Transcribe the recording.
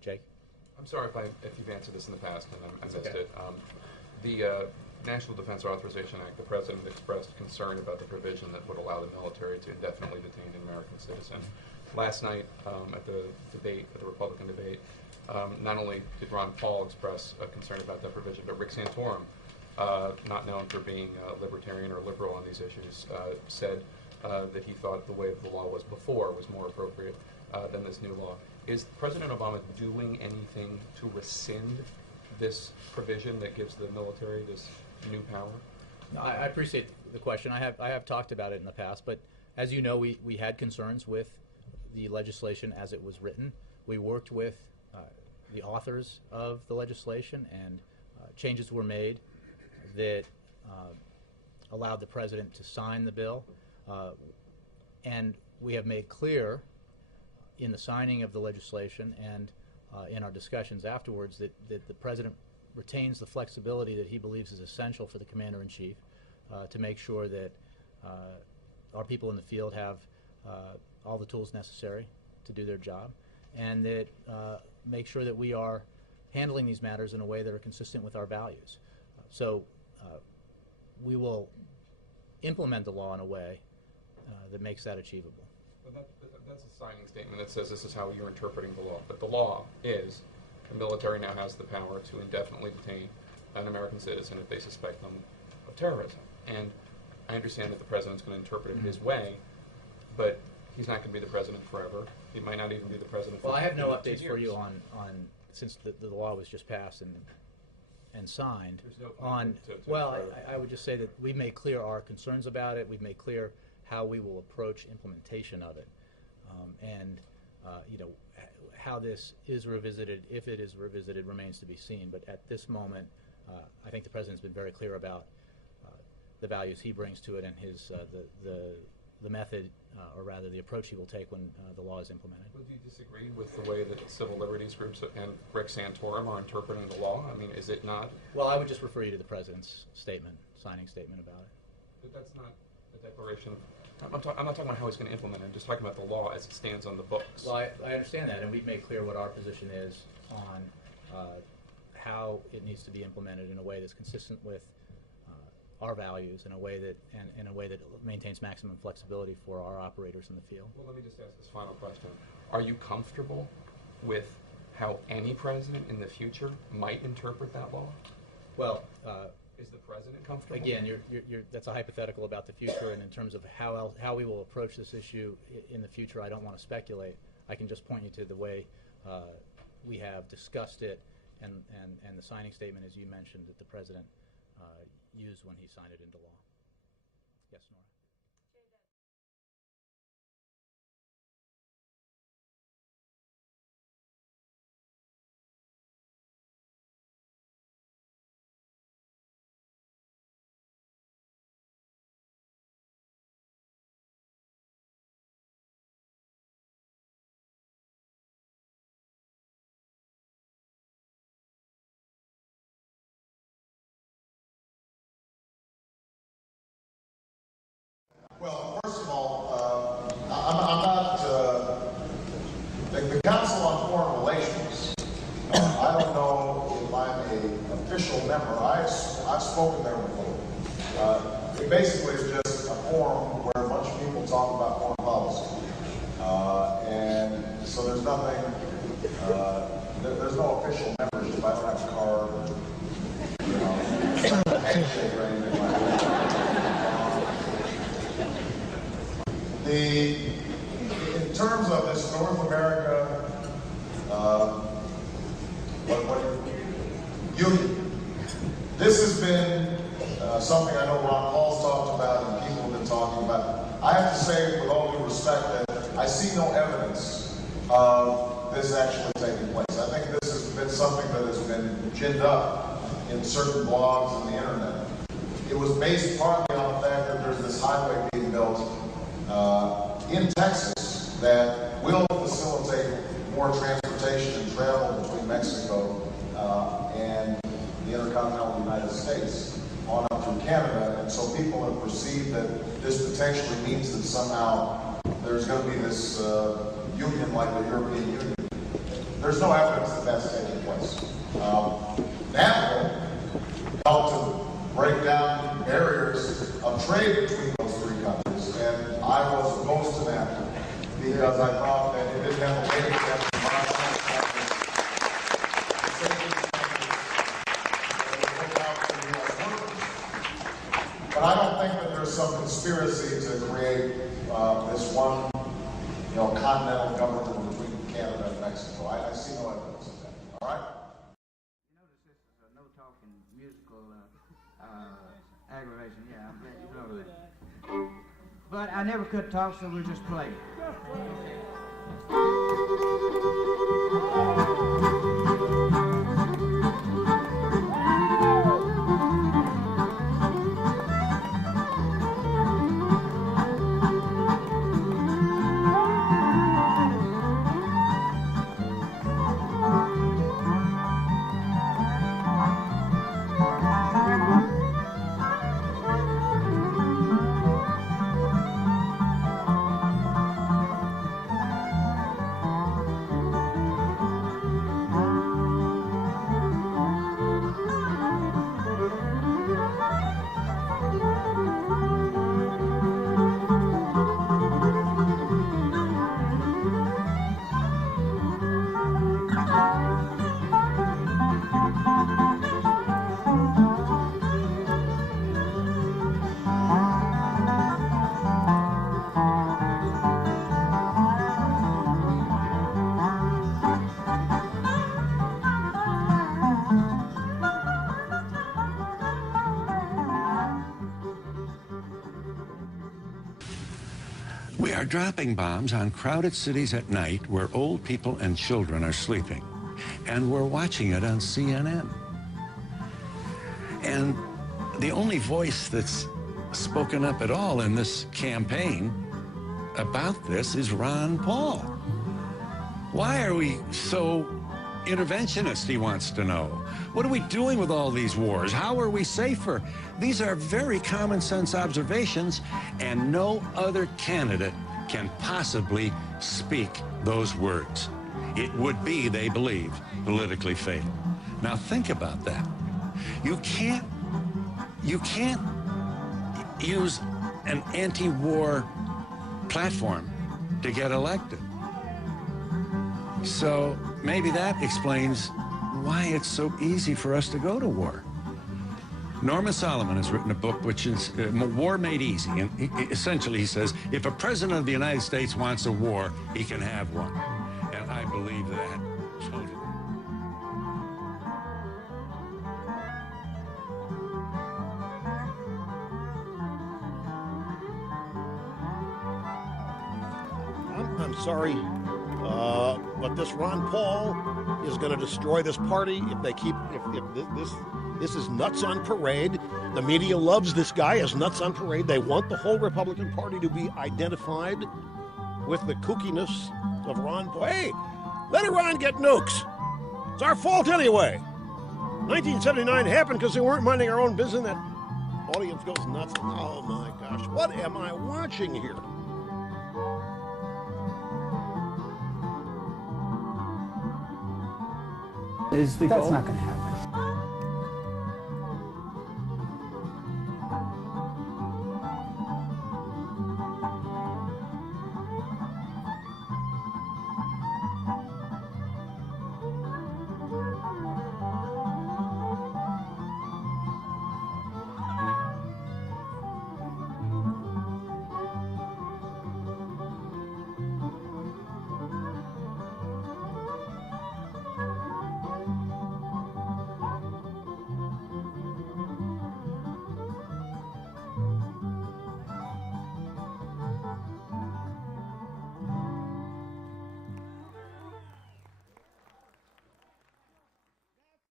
Jake? I'm sorry if you've answered this in the past and I missed okay. it. The National Defense Authorization Act, the President expressed concern about the provision that would allow the military to indefinitely detain an American citizen. Last night at the debate, at the Republican debate, not only did Ron Paul express a concern about that provision, but Rick Santorum, not known for being libertarian or liberal on these issues, said that he thought the way the law was before was more appropriate than this new law. Is President Obama doing anything to rescind this provision that gives the military this new power? No, I appreciate the question. I have talked about it in the past, but as you know, we had concerns with the legislation as it was written. We worked with the authors of the legislation, and changes were made that allowed the president to sign the bill. And we have made clear in the signing of the legislation and in our discussions afterwards that the president retains the flexibility that he believes is essential for the commander-in-chief to make sure that our people in the field have all the tools necessary to do their job, and that make sure that we are handling these matters in a way that are consistent with our values. So we will implement the law in a way that makes that achievable. But that's a signing statement that says this is how you're interpreting the law. But the law is the military now has the power to indefinitely detain an American citizen if they suspect them of terrorism. And I understand that the president's going to interpret it his way, but he's not going to be the president forever. He might not even be the president. Well, I have no updates for you on since the law was just passed and signed. There's no on. Well, I would just say that we made clear our concerns about it. We've made clear how we will approach implementation of it, and you know, how this is revisited, if it is revisited, remains to be seen. But at this moment, I think the president's been very clear about the values he brings to it and his the method, or rather the approach he will take when the law is implemented. Would you disagree with the way that civil liberties groups and Rick Santorum are interpreting the law? I mean, is it not? Well, I would just refer you to the president's statement, signing statement about it. But that's not a declaration. I'm not talking about how he's going to implement it. I'm just talking about the law as it stands on the books. Well, I understand that, and we've made clear what our position is on how it needs to be implemented in a way that's consistent with our values, in a way that maintains maximum flexibility for our operators in the field. Well, let me just ask this final question: are you comfortable with how any president in the future might interpret that law? Well, is the president comfortable? Again, that's a hypothetical about the future, and in terms of how we will approach this issue in the future, I don't want to speculate. I can just point you to the way we have discussed it, and the signing statement, as you mentioned, that the president used when he signed it into law. Yes, Nora. Well, first of all, I'm not the Council on Foreign Relations. I don't know if I'm an official member. I've spoken there before. It basically is just a forum where a bunch of people talk about foreign policy, and so there's nothing. There's no official membership. I don't have a card, handshake or anything like that. In terms of this North America union, this has been something I know Ron Paul's talked about and people have been talking about. I have to say, with all due respect, that I see no evidence of this actually taking place. I think this has been something that has been ginned up in certain blogs on the internet. It was based partly on the fact that there's this highway being built in Texas that will facilitate more transportation and travel between Mexico and the intercontinental United States on up through Canada, and so people have perceived that this potentially means that somehow there's going to be this union like the European Union. There's no evidence that that's taking place. NAFTA helped to break down barriers of trade between those three countries, and I was opposed to NAFTA because I thought that it didn't have the weight that but I don't think that there's some conspiracy to create this one, continental government between Canada and Mexico. I see no evidence of that. All right? You notice this is a no-talking musical aggravation. Yeah, I'm glad you know that. But I never could talk, so we'll just play. We are dropping bombs on crowded cities at night where old people and children are sleeping. And we're watching it on CNN. And the only voice that's spoken up at all in this campaign about this is Ron Paul. Why are we so interventionist, he wants to know. What are we doing with all these wars? How are we safer? These are very common sense observations, and no other candidate can possibly speak those words. It would be, they believe, politically fatal. Now think about that. You can't use an anti-war platform to get elected. So maybe that explains why it's so easy for us to go to war. Norman Solomon has written a book which is War Made Easy, and essentially he says, if a president of the United States wants a war, he can have one. And I believe that totally. I'm sorry, but this Ron Paul is going to destroy this party if they keep, if this is nuts on parade. The media loves this guy as nuts on parade. They want the whole Republican Party to be identified with the kookiness of Ron Paul. Hey, let Iran get nukes. It's our fault anyway. 1979 happened because they weren't minding our own business. That audience goes nuts. Oh my gosh, what am I watching here? That's not going to happen.